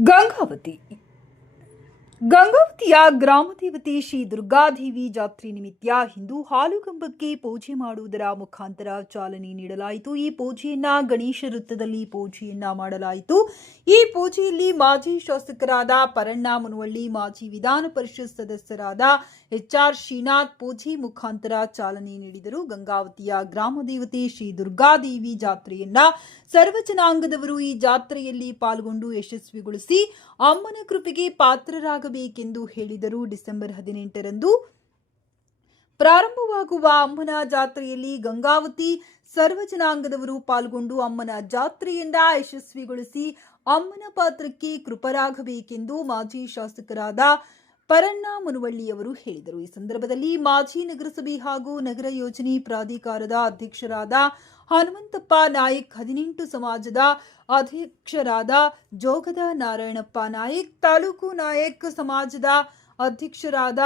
गंगावती गंगावती या ग्रामती ಶ್ರೀ ದುರ್ಗಾದೇವಿ ಜಾತ್ರೆ ನಿಮಿತ್ಯ ಹಿಂದೂ ಹಾಲುಗಂಬಕ್ಕೆ ಪೂಜೆ ಮಾಡುವುದರ ಮುಖಾಂತರ ಚಾಲನೆ ನೀಡಲಾಯಿತು. ಈ ಪೂಜೆಯನ್ನ ಗಣೇಶ ವೃತ್ತದಲ್ಲಿ ಪೂಜೆಯನ್ನ ಮಾಡಲಾಯಿತು. ಈ ಪೂಜೆಯಲ್ಲಿ ಮಾಜಿ ಶಾಸಕರಾದ ಪರಣ್ಣ ಮುನವಳ್ಳಿ, ಮಾಜಿ ವಿಧಾನ ಪರಿಷತ್ ಸದಸ್ಯರಾದ ಎಚ್ ಆರ್ ಶ್ರೀನಾಥ್ ಪೂಜೆ ಮುಖಾಂತರ ಚಾಲನೆ ನೀಡಿದರು. ಗಂಗಾವತಿಯ ಗ್ರಾಮ ದೇವತೆ ಶ್ರೀ ದುರ್ಗಾದೇವಿ ಜಾತ್ರೆಯನ್ನ ಸರ್ವ ಜನಾಂಗದವರು ಈ ಜಾತ್ರೆಯಲ್ಲಿ ಪಾಲ್ಗೊಂಡು ಯಶಸ್ವಿಗೊಳಿಸಿ ಅಮ್ಮನ ಕೃಪೆಗೆ ಪಾತ್ರರಾಗಬೇಕೆಂದು ಹೇಳಿದರು. ಡಿಸೆಂಬರ್ ಹದಿನೆಂಟರಂದು ಪ್ರಾರಂಭವಾಗುವ ಅಮ್ಮನ ಜಾತ್ರೆಯಲ್ಲಿ ಗಂಗಾವತಿ ಸರ್ವ ಜನಾಂಗದವರು ಪಾಲ್ಗೊಂಡು ಅಮ್ಮನ ಜಾತ್ರೆಯಿಂದ ಯಶಸ್ವಿಗೊಳಿಸಿ ಅಮ್ಮನ ಪಾತ್ರಕ್ಕೆ ಕೃಪರಾಗಬೇಕೆಂದು ಮಾಜಿ ಶಾಸಕರಾದ ಪರಣ್ಣ ಮುನವಳ್ಳಿಯವರು ಹೇಳಿದರು. ಈ ಸಂದರ್ಭದಲ್ಲಿ ಮಾಜಿ ನಗರಸಭೆ ಹಾಗೂ ನಗರ ಯೋಜನೆ ಪ್ರಾಧಿಕಾರದ ಅಧ್ಯಕ್ಷರಾದ ಹನುಮಂತಪ್ಪ ನಾಯಕ್, ಹದಿನೆಂಟು ಸಮಾಜದ ಅಧ್ಯಕ್ಷರಾದ ಜೋಗದ ನಾರಾಯಣಪ್ಪ ನಾಯಕ್, ತಾಲೂಕು ನಾಯಕ್ ಸಮಾಜದ ಅಧ್ಯಕ್ಷರಾದ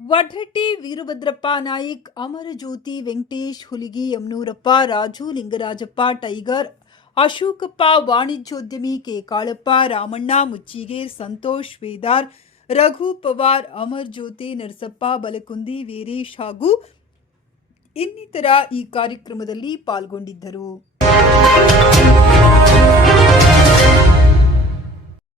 ವಡ್ರಟ್ಟಿ ವೀರಭದ್ರಪ್ಪ ನಾಯಕ್, ಅಮರಜ್ಯೋತಿ ವೆಂಕಟೇಶ್ ಹುಲಿಗಿ, ಯಮನೂರಪ್ಪ, ರಾಜು ಲಿಂಗರಾಜಪ್ಪ, ಟೈಗರ್ ಅಶೋಕಪ್ಪ ವಾಣಿಜ್ಯೋದ್ಯಮಿ ಕೆ ಕಾಳಪ್ಪ ರಾಮಣ್ಣ ಮುಚ್ಚಿಗೇರ್ ಸಂತೋಷ್ ವೇದಾರ್, ರಘು ಪವಾರ್, ಅಮರ್ ಜ್ಯೋತಿ, ನರಸಪ್ಪ, ಬಲಕುಂದಿ, ವೀರೇಶ್ ಹಾಗೂ ಇನ್ನಿತರ ಈ ಕಾರ್ಯಕ್ರಮದಲ್ಲಿ ಪಾಲ್ಗೊಂಡಿದ್ದರು.